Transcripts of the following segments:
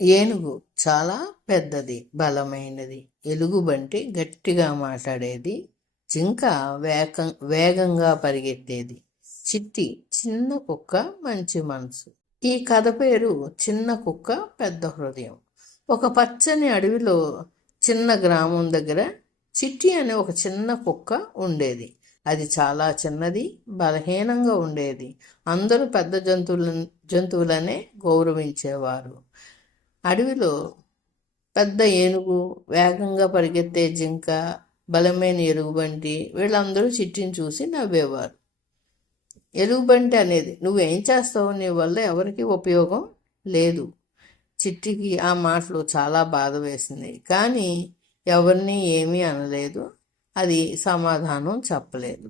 ఏనుగు చాలా పెద్దది బలమైనది. ఎలుగుబంటి గట్టిగా మాట్లాడేది జింక వేగ వేగంగా పరిగెత్తేది. చిట్టి చిన్న కుక్క మంచి మనసు. ఈ కథ పేరు చిన్న కుక్క పెద్ద హృదయం. ఒక పచ్చని అడవిలో చిన్న గ్రామం దగ్గర చిట్టి అనే ఒక చిన్న కుక్క ఉండేది. అది చాలా చిన్నది బలహీనంగా ఉండేది. అందరూ పెద్ద జంతువుల జంతువులనే గౌరవించేవారు. అడవిలో పెద్ద ఏనుగు వేగంగా పరిగెత్తే జింక బలమైన ఎలుగుబంటి వీళ్ళందరూ చిట్టిని చూసి నవ్వేవారు. ఎలుగుబంటి అనేది నువ్వేం చేస్తావు నీ వల్ల ఎవరికి ఉపయోగం లేదు. చిట్టికి ఆ మాటలు చాలా బాధ వేసింది. కానీ ఎవరిని ఏమీ అనలేదు. అది సమాధానం చెప్పలేదు.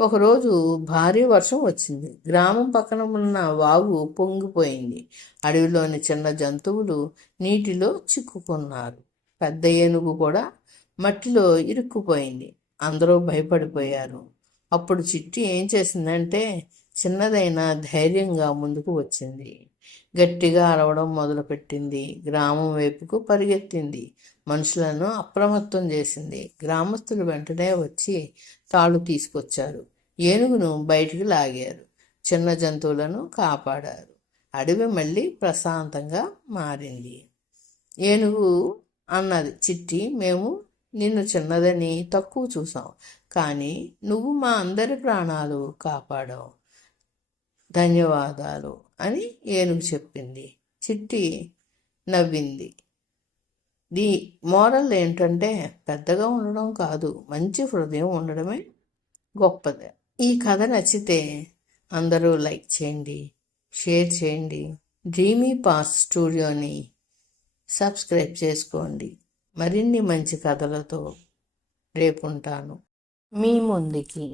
ఒకరోజు భారీ వర్షం వచ్చింది. గ్రామం పక్కన ఉన్న వాగు పొంగిపోయింది. అడవిలోని చిన్న జంతువులు నీటిలో చిక్కుకున్నారు. పెద్ద ఏనుగు కూడా మట్టిలో ఇరుక్కుపోయింది. అందరూ భయపడిపోయారు. అప్పుడు చిట్టి ఏం చేసిందంటే చిన్నదైన ధైర్యంగా ముందుకు వచ్చింది. గట్టిగా అరవడం మొదలుపెట్టింది. గ్రామం వైపుకు పరిగెత్తింది. మనుషులను అప్రమత్తం చేసింది. గ్రామస్తులు వెంటనే వచ్చి తాళ్ళు తీసుకొచ్చారు. ఏనుగును బయటికి లాగారు. చిన్న జంతువులను కాపాడారు. అడవి మళ్ళీ ప్రశాంతంగా మారింది. ఏనుగు అన్నది చిట్టి మేము నిన్ను చిన్నదని తక్కువ చూసాం. కానీ నువ్వు మా అందరి ప్రాణాలు కాపాడావు. ధన్యవాదాలు అని ఏనుగు చెప్పింది. చిట్టి నవ్వింది. ది మోరల్ ఏంటంటే పెద్దగా ఉండడం కాదు. మంచి హృదయం ఉండడమే గొప్పది. ఈ కథ నచ్చితే అందరూ లైక్ చేయండి షేర్ చేయండి. డ్రీమీ పాస్ స్టూడియోని సబ్స్క్రైబ్ చేసుకోండి. మరిన్ని మంచి కథలతో రేపుంటాను మీ ముందుకి.